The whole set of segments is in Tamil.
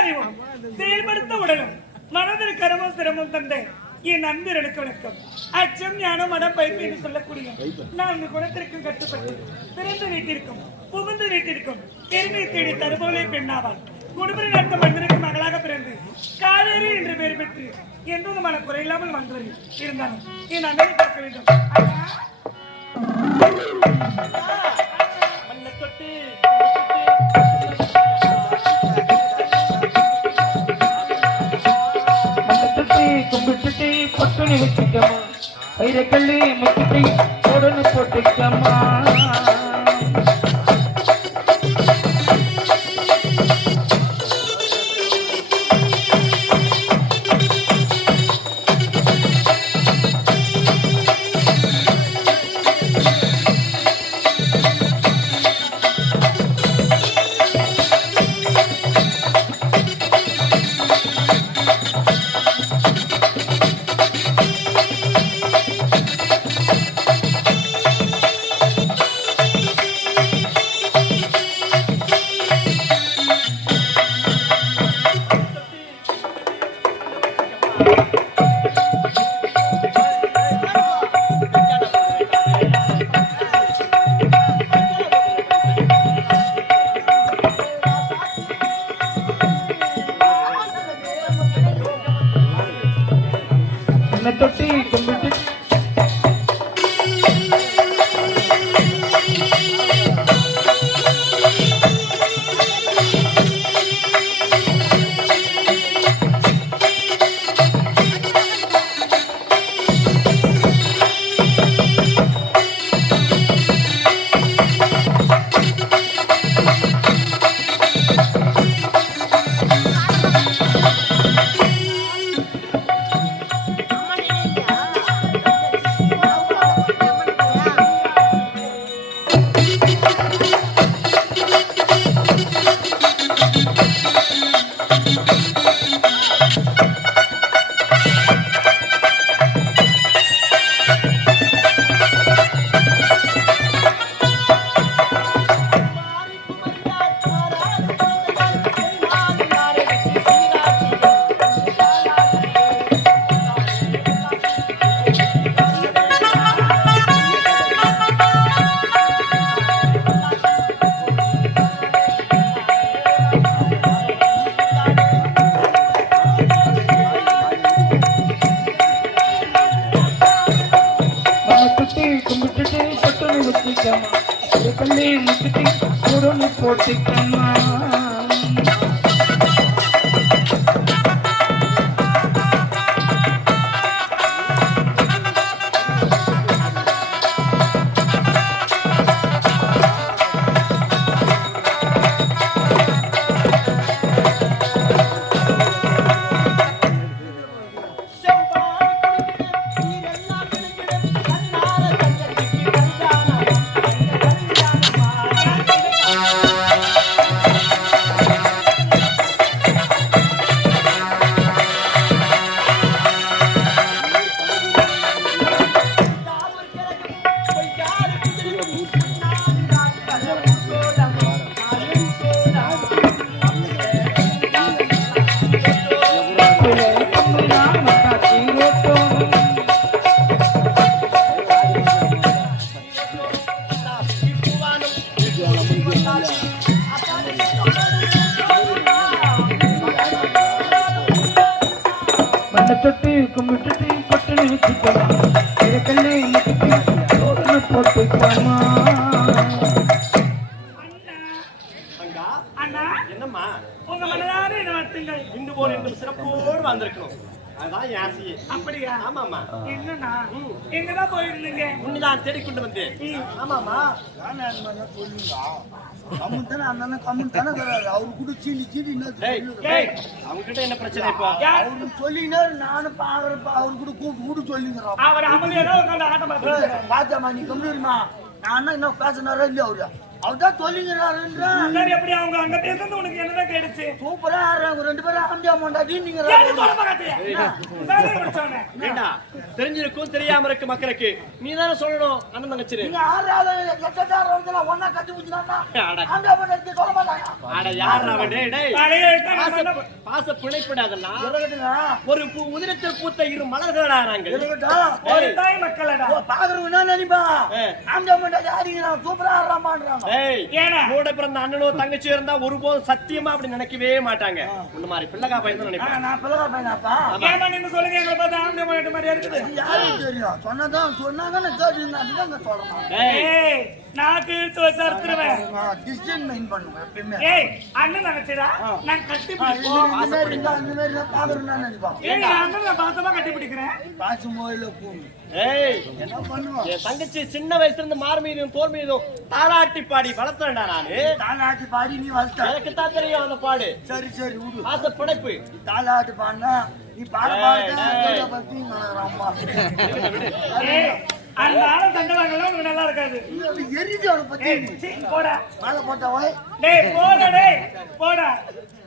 அறிவும் செயல்படுத்த உடலும் மனதில் கரமும் சிரமும் தந்த என் அன்பர்களுக்கு வணக்கம். அச்சம் ஞானம் மனம் பயிர்ப்பு என்று சொல்லக்கூடிய நான்கு குணத்திற்கும் கட்டுப்பட்டு பிறந்த வீட்டிற்கும் புகுந்த வீட்டிற்கும் பெருமை தேடி தருபவளே பெண்ணாவாள். குடும்ப நடத்த மனிதனுக்கு மகளாக பிறந்து காவேரி என்று பெயர் பெற்று எந்த விதமான குறையில்லாமல் வந்தவர் இருந்தாலும் என் அண்ணனை பார்க்க வேண்டும். கும்பிட்டுட்டு பொட்டுனி வச்சுக்கமா வைரக்கல்லி முக்கிட்டு உடனே போட்டுக்கமா தொட்டி கும்பிட்டு கல்லி முக்கிட்டு உடனே போட்டுக்கமா தொட்டி கும்பிட்டுட்டு பொட்டுனி வச்சுக்கமா வைரக்கல்லி முக்கிட்டு உடனே போட்டுக்கமா அண்ணா என்னம்மா உங்க மனதார என்ன வார்த்தைகள் இன்று போல் இன்னும் சிறப்போடு வந்திருக்கணும். அதுதான் என் ஆசையே. அப்படியா? ஆமாம்மா. என்னன்னா எங்கதான் போயிருந்தீங்க? உன்னைதான் தேடிக்கொண்டு வந்தேன். ஆமாம்மா. அவங்ககிட்ட என்ன பிரச்சனை இப்போ? அவரு சொல்லினாரு, நானும் பாக்குறப்ப அவரு கூட கூப்பிட்டு சொல்லிங்கிறோம். அவர் அமளியெல்லாம் உட்காந்து ஆட்டம் பார்த்து பாத்தியாமா நீ கம்மிடுமா? நான் இன்னும் பேசினாரா இல்லையா அவரு? அவர்தான் சொல்லிங்கிறாருன்ற சரி அப்படி அவங்க அங்க பேசுறது உனக்கு என்னதான் கேடுச்சு சூப்பரா ஆடுறாங்க 2 பேரும் ஆம்பியா மாட்டாடி நீங்க ஏன் சொல்ல மாட்டியா சரி முடிச்சோனே ஏண்டா தெரிஞ்சிருக்கும் தெரியாம இருக்கு மக்களுக்கு நீ தானே சொல்லணும் அண்ணன் தங்கச்சி நீங்க ஆறாவது எட்டாவது வருதுல ஒண்ணா கட்டி ஊத்துனானா அட. ஆம்பியா மாட்டாடி சொல்ல மாட்டாங்க அட யாரா அவன் டேய் டேய் பழைய எழுத்தா நம்ம என்ன பாச பிணைப்படாதெல்லாம் இருக்கட்டுங்க ஒரு உதிரத்தில் பூத்த இரு மலர்களா நாங்கள் இருக்கட்டும் ஒரு தாய் மக்களடா பாக்குறவங்க என்ன நினைப்பா ஆம்பியா மாட்டாடி ஆடிக்கிறான் சூப்பரா ஆடுறாமான்றாங்க ஏய் ஏனா கூட பிறந்த அண்ணனோ தங்கச்சியோ இருந்தா ஒருபோதும் சத்தியமா அப்படி நினைக்கவே மாட்டாங்க உன்ன மாதிரி பிள்ளைகா பையன் தான் நினைப்பாங்க நான் பிள்ளை பையனாப்பா ஏமா நீங்க சொல்லுங்க எங்களை பார்த்தா ஆம்பளை மாட்டு மாதிரி இருக்குது யாருக்கு தெரியும் சொன்னதான் சொன்னாங்க நான் கேட்டுருந்தேன் அதுதான் நான் சொல்றேன் ஏய் ஏய் நான் கீழ்த்து வச்சு அறுத்துருவேன் டிஸ்டன்ஸ் மெயின் பண்ணுவேன் எப்பயுமே ஏய் அண்ணன் நினைச்சடா நான் கட்டி பிடிப்போம் இந்த மாதிரி தான் பாக்குறேன்னு நினைப்பான் ஏய் அண்ணன் நான் பாசமா கட்டி பிடிக்கிறேன் பாசு மோயில பூமி ஏய் என்ன பண்ணுவோம் என் தங்கச்சி சின்ன வயசுல இருந்து மார் மீதும் தோல் மீதும் தாளாட்டி பாடி வளர்த்தேன்டா நானு தாலாட்டு பாடி நீ வளர்த்த எனக்கு தான் தெரியும் அந்த பாடு சரி சரி விடு ஆசை பிணைப்பு நீ தாலாட்டு பாடினா நீ பாட பாட பத்தி அம்மா ஏய் அந்த ஆள சண்டை வாங்கலாம் உனக்கு நல்லா இருக்காது எரிஞ்சு அவனை பத்தி ஏய் சீ போடா மேல போட்டவாய் டேய் போடா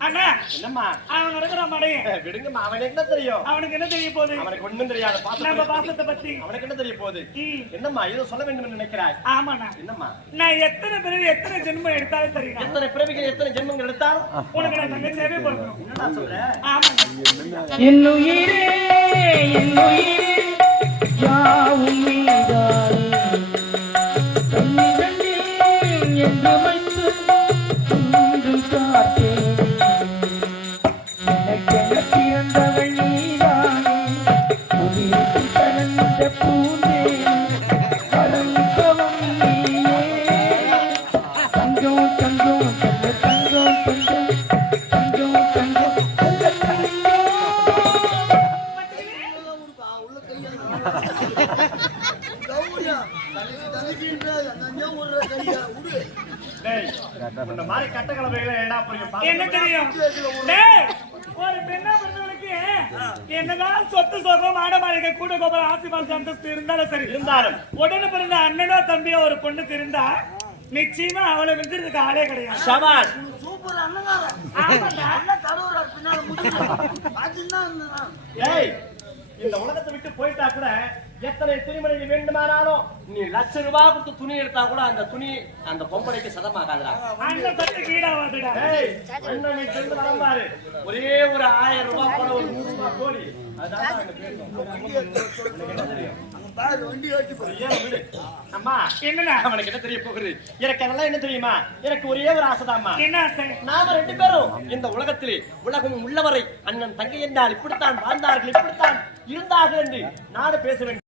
அண்ணா என்னம்மா அவன் இருக்கிற மடையன் விடுங்கம்மா அவனுக்கு என்ன தெரியும் அவனுக்கு என்ன தெரிய போகுது அவனுக்கு ஒண்ணும் தெரியாது நம்ம பாசத்தை பத்தி அவனுக்கு என்ன தெரிய போகுது ம். என்னம்மா ஏதோ சொல்ல வேண்டும் என்று நினைக்கிறாய் ஆமாண்ணா என்னம்மா நான் எத்தனை பிறவி எத்தனை ஜென்மம் எடுத்தாலும் சரிண்ணா எத்தனை பிறவிகள் எத்தனை ஜென்மங்கள் எடுத்தாலும் உனக்கு நான் தங்கச்சியாவே பிறக்கணும் என்னடா சொல்ற ஆமாண்ணா என்னுயிரே என்னுயிரே யாவும் நீதானே கண்ணிரண்டில் என்று வைத்து இன்று காத்தேன் எனக்கென பிறந்தவள் நீதானே உதிர்த்து கலந்த பூந்தேனே கலந்தவன் நீயே தங்கம் தங்கம் தங்க தங்கம் தங்கம் தங்கம் தங்கம் தங்க தங்கம் உள்ள கையா கௌரியா தலைக்கின்ற அந்த ஊர்ல கையா விடு டேய் இந்த மாதிரி கட்டக்கலவைகளை ஏடா புரியும் என்ன தெரியும் டேய் ஒரு பெண்ணா பிறந்தவளுக்கு என்னதான் சொத்து சொகம் மாட மாளிகை கூட கோபுரம் ஆசிர்வாத அந்தஸ்து இருந்தாலும் சரி இருந்தாலும் உடனே பிறந்த அண்ணனோ தம்பியோ ஒரு பொண்ணுக்கு இருந்தா நிச்சயமா அவளை வென்றதுக்கு ஆளே கிடையாது ஷபாஷ் சூப்பர் அண்ணங்காரன் ஆமாண்டா. அண்ணன் தருவரா பின்னால முடியல அதுதான் இருந்தான் ஏய் இந்த உலகத்தை விட்டு போயிட்டா கூட எத்தனை துணிமணிகள் வேண்டுமானாலும் நீ ₹1,00,000 கொடுத்து துணி எடுத்தா கூட அந்த துணி அந்த பொம்பளைக்கு சதமாகாதுடா அண்ணன் சத்துக்கு ஈடாவாதுடா ஏய் அண்ணன் நீ சென்று வரம்பாரு ஒரே ஒரு ₹1000 போல ஒரு ₹100 கோடி அதான் அங்க பேசும் என்ன தெரியும் அங்க பாரு வண்டி ஓட்டி போய் ஏன் விடு அம்மா என்னண்ணா அவனுக்கு என்ன தெரிய போகுது எனக்கு அதெல்லாம் என்ன தெரியுமா எனக்கு ஒரே ஒரு ஆசைதாம்மா என்ன ஆசை நாம 2 பேரும் இந்த உலகத்திலே உலகம் உள்ளவரை அண்ணன் தங்கை என்றால் இப்படித்தான் வாழ்ந்தார்கள் இப்படித்தான் இருந்தார்கள் என்று நாடு பேச வேண்டும்